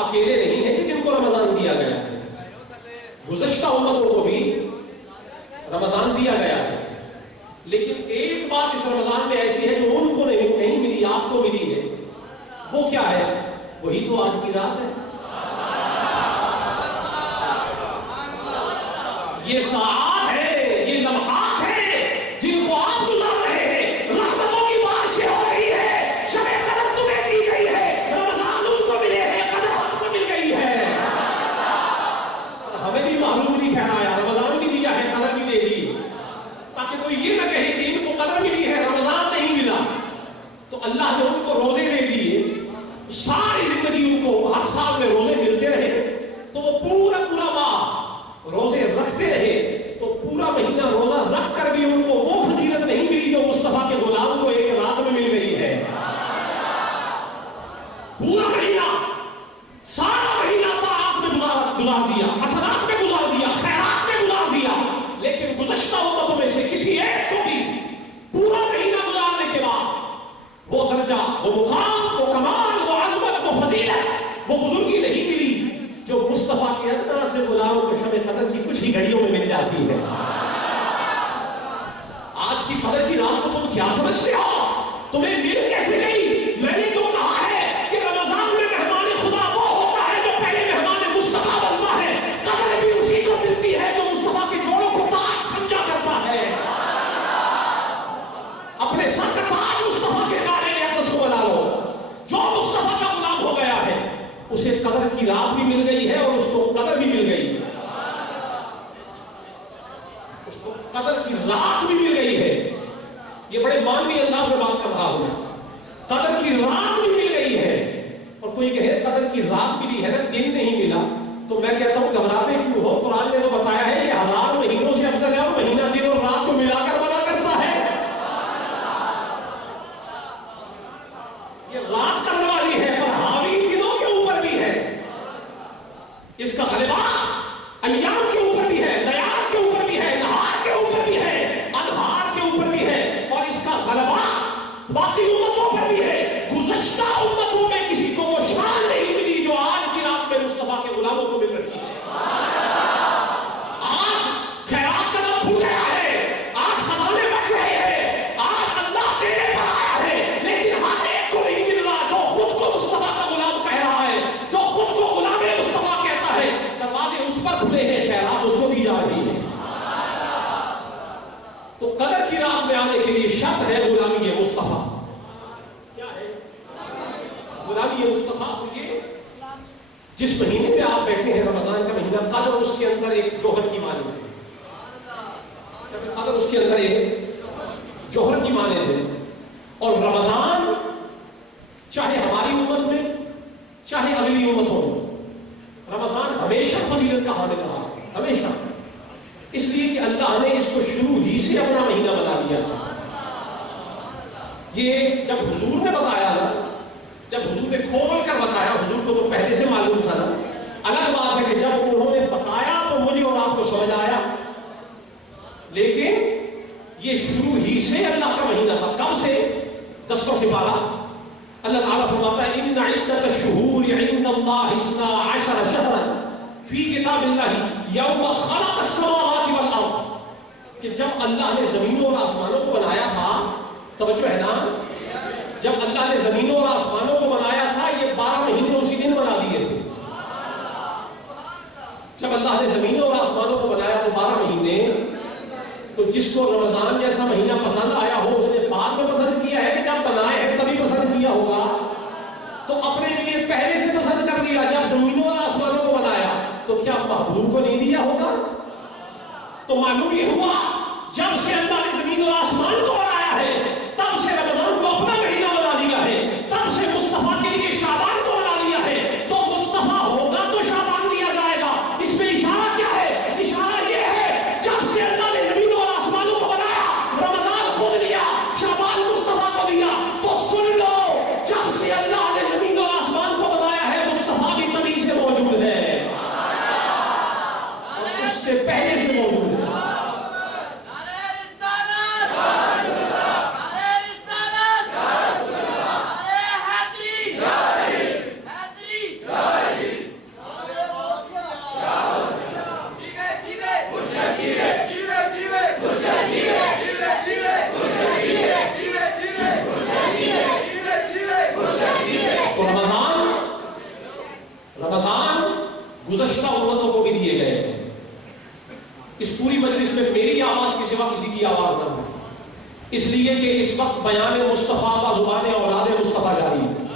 اکیلے نہیں ہیں کہ جن کو رمضان دیا گیا ہے، گزشتہ امتوں کو بھی رمضان دیا گیا ہے، لیکن ایک بات اس رمضان میں ایسی ہے جو ان کو نہیں ملی، آپ کو ملی ہے. وہ کیا ہے؟ وہی تو آج کی رات ہے. یہ ساعات ہے، یہ لمحات ہیں جن کو آپ گزار رہے ہیں. رحمتوں کی بارشیں ہو رہی ہے، شب قدر تمہیں دی گئی ہے، رمضان ان کو ملے ہیں، قدر ہم کو مل گئی ہے. اور ہمیں بھی محروم نہیں ٹھہرایا، رمضان بھی دیا ہے، قدر بھی دے دی، تاکہ کوئی یہ نہ کہے کہ ان کو قدر ملی ہے رمضان نہیں ملا. تو اللہ نے ان کو روزے دے دیے، ساری زندگی ان کو ہر سال میں روزے ملتے رہے، تو وہ پورا ماہ روزے رکھتے رہے. تو پورا مہینہ روزہ رکھ کر بھی ان کو وہ فضیلت نہیں ملی جو مصطفیٰ کے غلام کو ایک رات میں مل گئی ہے. پورا مہینہ، سارا مہینہ طاعات میں گزار دیا، حسنات میں گزار دیا، خیرات میں گزار دیا، لیکن گزشتہ امتوں میں سے کسی ایک کو بھی پورا مہینہ گزارنے کے بعد وہ درجہ، وہ مقام، وہ کمال، وہ عظمت، وہ فضیلت، وہ بزرگی نہیں ملی جو مصطفیٰ کے ادنا سے غلام کو شب قدر کی کچھ ہی گھڑیوں میں مل جاتی ہے. آج کی قدر کی رات کو تم کیا سمجھتے ہو؟ تمہیں مل کیسے گئی؟ میں نے جو کہا ہے کہ رمضان میں مہمان خدا وہ ہوتا ہے جو پہلے مہمان مصطفیٰ بنتا ہے. قدر بھی اسی کو ملتی ہے جو مصطفیٰ کے جوڑوں کو تاج سمجھا کرتا ہے. اپنے سر کا تاج مصطفیٰ کے نعرے اقدس کو بنا لو. جو مصطفیٰ کا غلام ہو گیا ہے اسے قدر کی رات بھی مل گئی ہے اور اس کو قدر بھی مل گئی ہے. اس کو قدر کی رات بھی مل گئی ہے. یہ بڑے مانوی انداز میں بات کر رہا ہوں. قدر کی رات بھی مل گئی ہے. اور کوئی کہے قدر کی رات ملی ہے نا، دن نہیں ملا، تو میں کہتا ہوں گھبراتے کیوں ہو؟ قرآن نے تو بتایا ہے یہ 1000 مہینوں سے افضل ہے اور مہینہ دن اور رات کو ملا کر بنا کرتا ہے. یہ رات کرنے والی ہے پر حاوی دنوں کے اوپر بھی ہے. اس کا غلبہ ایام کے اوپر بھی ہے، لیال کے اوپر بھی ہے، نہار کے اوپر بھی ہے، انہار کے اوپر بھی ہے، اور اس کا غلبہ باقی امتوں پر بھی ہے. گزشتہ امتوں میں کسی کو وہ شان نہیں ملی جو آج کی رات میں مصطفیٰ کے غلاموں کو مل رہی ہے. آج خیرات کا دم کھل گیا ہے، آج خزانے بچ رہے ہیں، آج اللہ دینے پر آیا ہے، لیکن ہر ایک کو نہیں مل رہا. جو خود کو مصطفیٰ کا غلام کہہ رہا ہے، جو خود کو غلام مصطفیٰ کہتا ہے، دروازے اس پر کھلے ہیں، خیرات اس کو دی جا رہی ہے. تو قدر کی رات میں آنے کے لیے شرط ہے غلامی مصطفیٰ. کیا ہے؟ غلامی مصطفیٰ. یہ جس مہینے میں آپ بیٹھے ہیں رمضان کا مہینہ، قدر اس کے اندر ایک جوہر کی مانند ہے. قدر اس کے اندر ایک جوہر کی مانند ہے. اور رمضان چاہے ہماری امت میں چاہے اگلی امتوں میں، رمضان ہمیشہ فضیلت کا حامل رہا ہے، ہمیشہ. اس لیے کہ اللہ نے اس کو شروع ہی سے اپنا مہینہ بنا دیا تھا. یہ جب حضور نے بتایا نا، جب حضور نے کھول کر بتایا، حضور کو تو پہلے سے معلوم تھا نا. الگ بات ہے کہ جب انہوں نے بتایا تو مجھے اور آپ کو سمجھ آیا، لیکن یہ شروع ہی سے اللہ کا مہینہ تھا. کب سے؟ 10 سپارہ. اللہ تعالیٰ فرماتا ہے ان عدت الشہور عند اللہ 12 شہرا فی کتاب اللہ یوم خلق السماوات والارض. کہ جب اللہ نے زمینوں اور آسمانوں کو بنایا تھا، توجہ ہے نا، جب اللہ نے زمینوں اور آسمانوں کو بنایا تھا یہ 12 مہینے اسی دن بنا دیے تھے. جب اللہ نے زمینوں اور آسمانوں کو بنایا تو 12 مہینے. تو جس کو رمضان جیسا مہینہ پسند آیا ہو اس نے بعد میں پسند کیا ہے کہ جب بنائے ہیں تبھی پسند کیا ہوگا. تو اپنے لیے پہلے سے پسند کر لیا. جب زمینوں اور آسمانوں کو بنایا تو کیا محبوب کو نہیں دیا ہوگا؟ تو معلوم یہ ہوا جب سے اللہ نے زمین اور آسمان کو بنایا ہے تب سے رمضان کو اپنا مہینہ بنا دیا ہے، تب سے مصطفیٰ کے لیے شعبان کو بنا دیا ہے. تو مصطفیٰ ہوگا تو شعبان دیا جائے گا. اس میں اشارہ کیا ہے؟ اشارہ یہ ہے جب سے اللہ نے زمین اور آسمانوں کو بنایا، رمضان خود لیا، شعبان مصطفیٰ کو دیا. تو سن لو، جب سے اللہ نے زمین اور آسمان کو بنایا ہے مصطفیٰ بھی تبھی سے موجود ہے، اور اس سے پہلے سے موجود ہے. پوری مجلس میں میری آواز کے سوا کسی کی آواز نہ ہو، اس لیے کہ اس وقت بیان مصطفیٰ کا زبان اولاد مصطفیٰ جاری ہے۔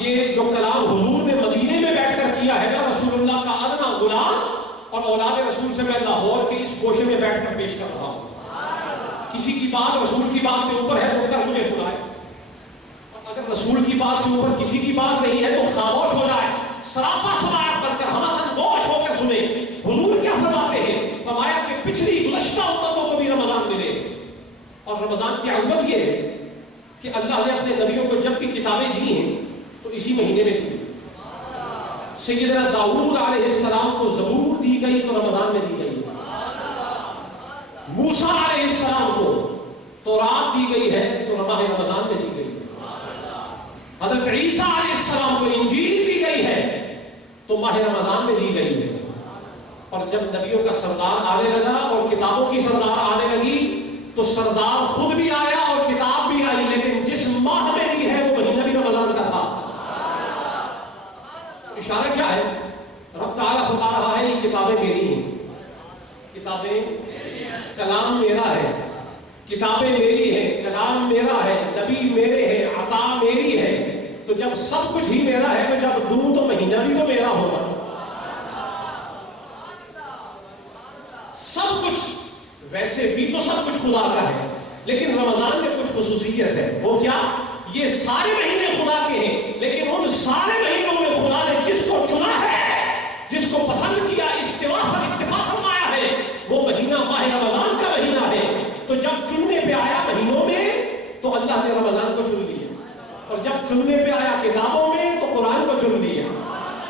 یہ جو کلام حضور نے مدینے میں بیٹھ کر کیا ہے نا، رسول اللہ کا ادنا غلام اور اولاد رسول سے میں لاہور کے اس گوشے میں بیٹھ کر پیش کر رہا ہوں۔ کسی کی بات رسول کی بات سے اوپر ہے تو اٹھ کر مجھے سنائے، اور اگر رسول کی بات سے اوپر کسی کی بات نہیں ہے تو خاموش ہو جائے، سراپا سماعت بن کر ہم اندوش ہو کر سنیں۔ حضور کیا فرماتے ہیں؟ فرمایا کہ پچھلی گزشتہ امتوں کو بھی رمضان ملے، اور رمضان کی عظمت یہ ہے کہ اللہ نے اپنے نبیوں کو جب بھی کتابیں دی ہیں تو اسی مہینے میں دی۔ سیدنا داؤد علیہ السلام کو زبور دی گئی تو رمضان میں دی گئی، موسیٰ علیہ السلام کو تورات دی گئی ہے تو ماہ رمضان میں دی گئی، حضرت عیسیٰ علیہ السلام کو انجیل دی گئی ہے تو ماہ رمضان میں دی گئی ہے۔ اور جب نبیوں کا سردار آنے لگا اور کتابوں کی سردار آنے لگی تو سردار خود بھی آیا اور کتاب بھی آئی، لیکن جس ماہ میں دی ہے وہ مہینہ بھی رمضان کا تھا۔ اشارہ کیا ہے؟ رب تعالیٰ فرما رہا ہے یہ کتابیں میری ہیں، کتابیں کلام میرا ہے، کتابیں میری ہیں، کلام میرا ہے، نبی میرے ہیں، عطا میری ہے۔ تو جب سب کچھ ہی میرا ہے تو جب دوں تو مہینہ بھی تو میرا ہوگا۔ سب کچھ ویسے بھی تو سب کچھ خدا کا ہے، لیکن رمضان میں کچھ خصوصیت ہے۔ وہ کیا؟ یہ سارے مہینے خدا کے ہیں، لیکن ان سارے مہینوں میں خدا نے جس کو چنا ہے، جس کو پسند کیا، استوا پر استفا فرمایا ہے، وہ مہینہ ماہ رمضان کا مہینہ ہے۔ تو جب چننے پہ آیا مہینوں میں تو اللہ نے رمضان کو چن لیا، اور جب چننے پہ آیا کتابوں میں تو قرآن کو چن لیا،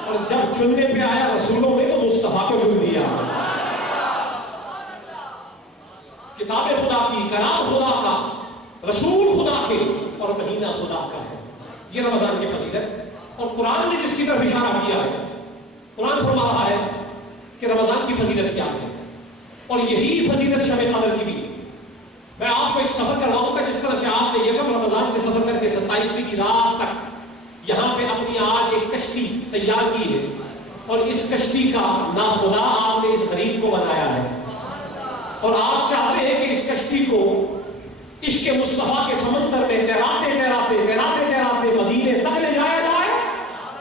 اور جب چننے پہ آیا رسولوں میں تو مصطفیٰ کو چن لیا۔ کتاب خدا کی، کلام خدا کا، رسول خدا کے، اور مہینہ خدا کا ہے۔ یہ رمضان کی فضیلت، اور قرآن نے جس کی طرف اشارہ کیا ہے، قرآن فرما رہا ہے کہ رمضان کی فضیلت کیا ہے، اور یہی فضیلت شب قدر کی بھی۔ میں آپ کو ایک سفر کرواؤں گا، جس طرح سے آپ نے یکم رمضان سے سفر کر کے 27ویں کی رات تک یہاں پہ اپنی آج ایک کشتی تیار کی ہے، اور اس کشتی کا ناخدا آپ نے اس غریب کو بنایا ہے، اور آپ چاہتے ہیں کہ اس کشتی کو عشق مصطفیٰ کے سمندر میں تیراتے تیراتے تیراتے تیراتے مدینے تک لے جایا جائے،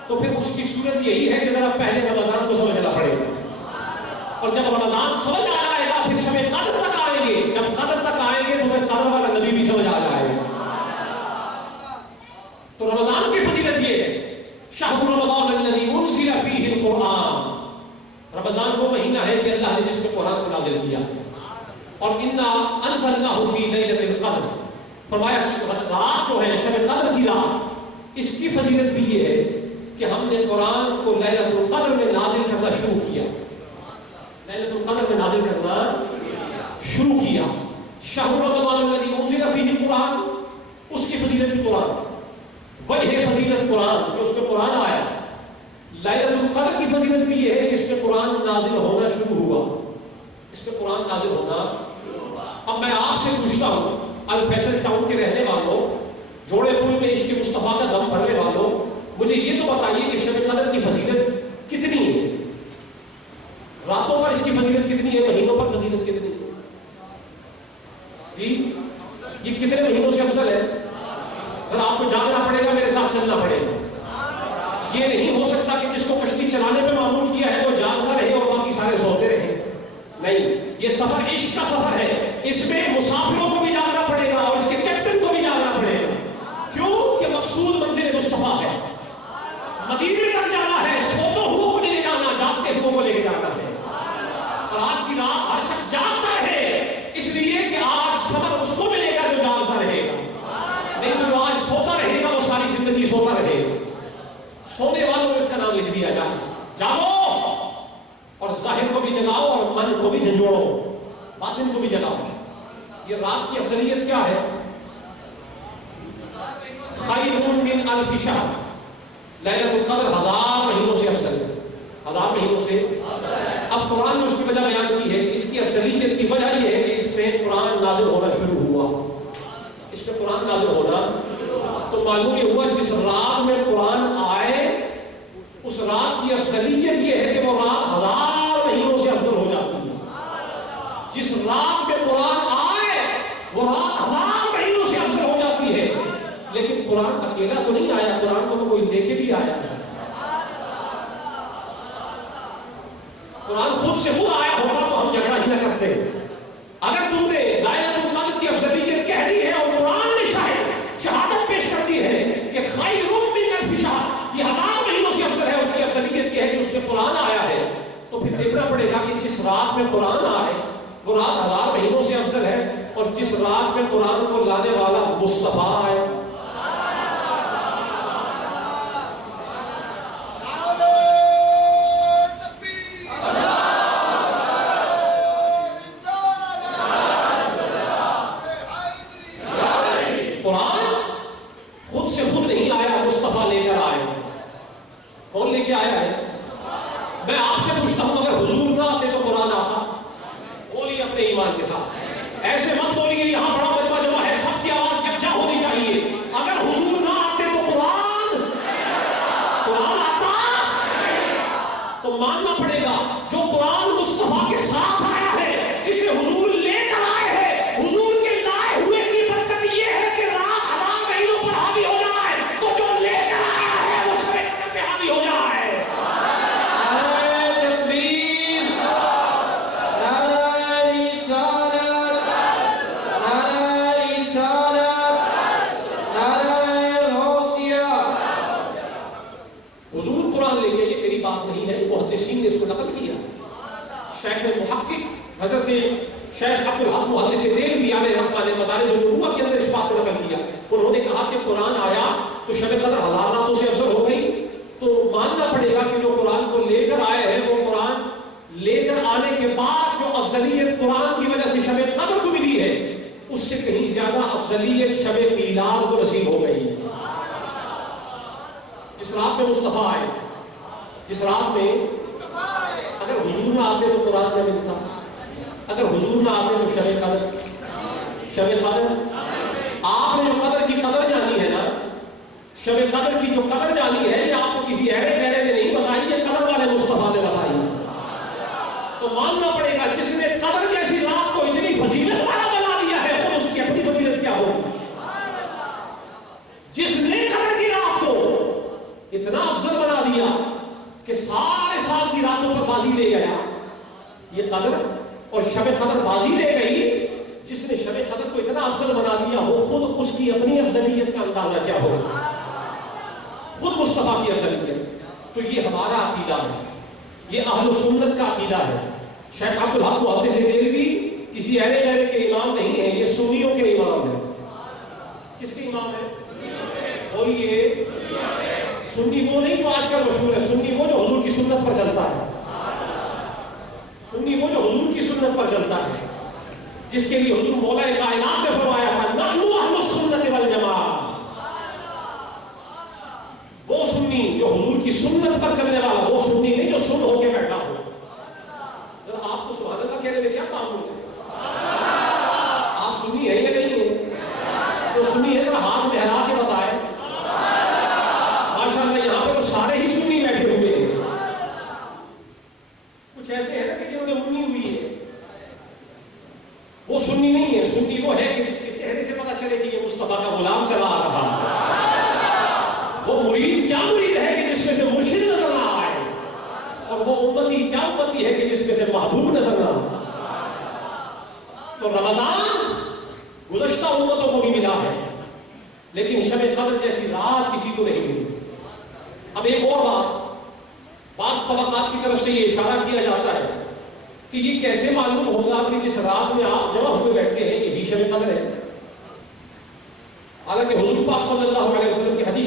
تو پھر اس کی صورت یہی ہے کہ ذرا پہلے رمضان کو سمجھنا پڑے گا، اور جب رمضان سمجھ آ جائے گا پھر شب قدر تک آئیں گے، جب قدر تک آئیں گے تو پھر قدر والا نبی بھی سمجھ آ جائے گا۔ تو رمضان کی فضیلت یہ ہے، شہر رمضان الذی انزل فیہ القرآن، رمضان وہ مہینہ ہے کہ اللہ نے جس میں قرآن کو نازل کیا، اور انا انزلناہ فی لیلۃ القدر، فرمایا رات جو ہے شب قدر کی رات، اس کی فضیلت بھی یہ ہے کہ ہم نے قرآن کو لیلۃ القدر میں نازل کرنا شروع کیا، لیلۃ القدر میں نازل کرنا شروع کیا۔ شہر رمضان الذی انزل فیہ القرآن، اس کی فضیلت بھی قرآن، وجہ فضیلت قرآن کہ اس میں قرآن آیا۔ لیلۃ القدر کی فضیلت بھی یہ ہے کہ اس میں قرآن نازل ہونا شروع ہوا، اس میں قرآن نازل ہونا۔ اب میں آپ سے پوچھتا ہوں، الفیصل ٹاؤن کے رہنے والوں، جوڑے پل میں عشق مصطفیٰ کا دم بھرنے والوں، مجھے یہ تو بتائیے کہ شب قدر کی فضیلت کتنی ہے؟ راتوں پر اس کی فضیلت کتنی ہے؟ مہینوں پر فضیلت کتنی ہے؟ جی یہ کتنے مہینوں سے افضل ہے؟ ذرا آپ کو جاگنا پڑے گا، میرے ساتھ چلنا پڑے گا۔ یہ نہیں ہو سکتا کہ جس کو کشتی چلانے پہ معمول کیا ہے وہ جاگتا رہے اور باقی سارے سوتے رہے، نہیں، یہ سفر عشق کا سفر ہے، اس میں مسافروں کو بھی جاگنا پڑے گا اور اس کے کیپٹن کو بھی جاگنا پڑے گا۔ کیوں کہ مقصود منزل مصطفیٰ ہے، مدینے تک جانا ہے، سوتے ہوئے کو نہیں لے جانا، جاگتے ہوئے کو لے کے جانا ہے۔ اور آج کی رات ہر شخص جاگتا رہے، اس لیے کہ آج سفر اس کو ملے گا جو جاگتا رہے گا، نہیں تو جو آج سوتا رہے گا وہ ساری زندگی سوتا رہے گا۔ سونے والوں کو اس کا نام لکھ دیا جائے، جاگو، اور ظاہر کو بھی جگاؤ اور من کو بھی جھنجھوڑو، باطن کو بھی جگاؤ۔ یہ رات کی افضلیت کیا ہے؟ خیر من الف شہر، لیلۃ القدر 1000 مہینوں سے افضل ہے، 1000 مہینوں سے۔ اب قرآن نے اس کی وجہ بیان کی ہے کہ اس کی افضلیت کی وجہ یہ ہے کہ اس میں قرآن نازل ہونا شروع ہوا، اس میں قرآن نازل ہونا، تو معلوم یہ ہوا جس رات میں قرآن آئے اس رات کی افضلیت یہ ہے کہ وہ رات 1000 مہینوں سے افضل ہو جاتی بھی آیا ہے. قرآن خود سے خود آیا ہوتا تو ہم جھگڑا ہی نہ کرتے. اگر تم نے لائلۃ القدر کی افضلیت کہہ دی ہے اور قرآن نے شہادت پیش کر دی ہے کہ خیر من الف شہر، یہ 1000 مہینوں سے افضل ہے، اس کی افضلیت کیا ہے کہ اس میں قرآن آیا ہے، تو پھر دیکھنا پڑے گا کہ جس رات میں قرآن آئے وہ رات 1000 مہینوں سے افضل ہے، اور جس رات میں قرآن کو لانے والا مصطفیٰ ہے. حالانکہ حضور پاک صلی اللہ علیہ وسلم کی حدیث